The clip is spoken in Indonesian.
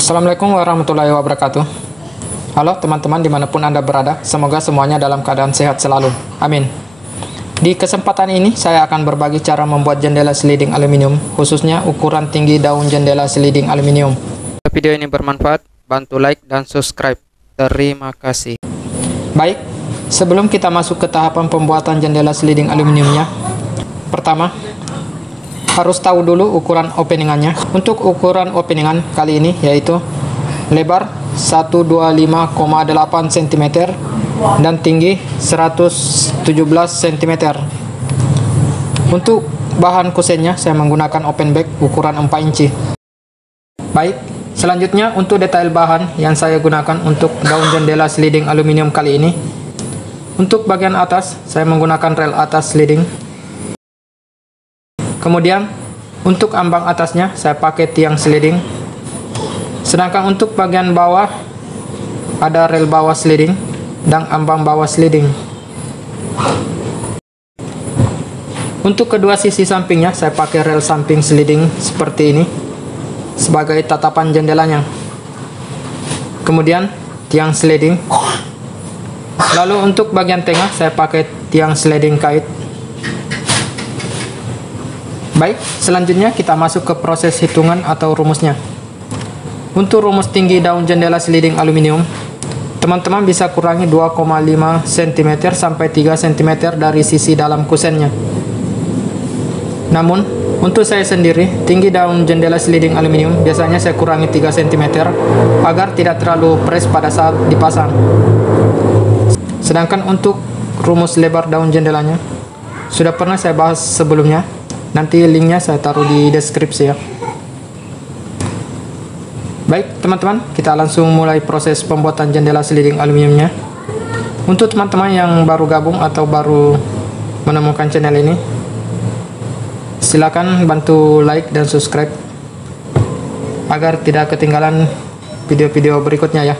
Assalamualaikum warahmatullahi wabarakatuh. Halo teman-teman dimanapun Anda berada, semoga semuanya dalam keadaan sehat selalu. Amin. Di kesempatan ini saya akan berbagi cara membuat jendela sliding aluminium, khususnya ukuran tinggi daun jendela sliding aluminium. Jika video ini bermanfaat, bantu like dan subscribe. Terima kasih. Baik, sebelum kita masuk ke tahapan pembuatan jendela sliding aluminiumnya, pertama, harus tahu dulu ukuran openingannya. Untuk ukuran openingan kali ini yaitu lebar 125,8 cm dan tinggi 117 cm. Untuk bahan kusennya saya menggunakan open back ukuran 4 inci. Baik, selanjutnya untuk detail bahan yang saya gunakan untuk daun jendela sliding aluminium kali ini. Untuk bagian atas saya menggunakan rel atas sliding. Kemudian untuk ambang atasnya saya pakai tiang sliding. Sedangkan untuk bagian bawah ada rel bawah sliding dan ambang bawah sliding. Untuk kedua sisi sampingnya saya pakai rel samping sliding seperti ini sebagai tatapan jendelanya. Kemudian tiang sliding. Lalu untuk bagian tengah saya pakai tiang sliding kait. Baik, selanjutnya kita masuk ke proses hitungan atau rumusnya. Untuk rumus tinggi daun jendela sliding aluminium, teman-teman bisa kurangi 2,5 cm sampai 3 cm dari sisi dalam kusennya. Namun, untuk saya sendiri, tinggi daun jendela sliding aluminium biasanya saya kurangi 3 cm agar tidak terlalu press pada saat dipasang. Sedangkan untuk rumus lebar daun jendelanya, sudah pernah saya bahas sebelumnya. Nanti linknya saya taruh di deskripsi ya. Baik teman-teman, kita langsung mulai proses pembuatan jendela sliding aluminiumnya. Untuk teman-teman yang baru gabung atau baru menemukan channel ini, silakan bantu like dan subscribe agar tidak ketinggalan video-video berikutnya ya.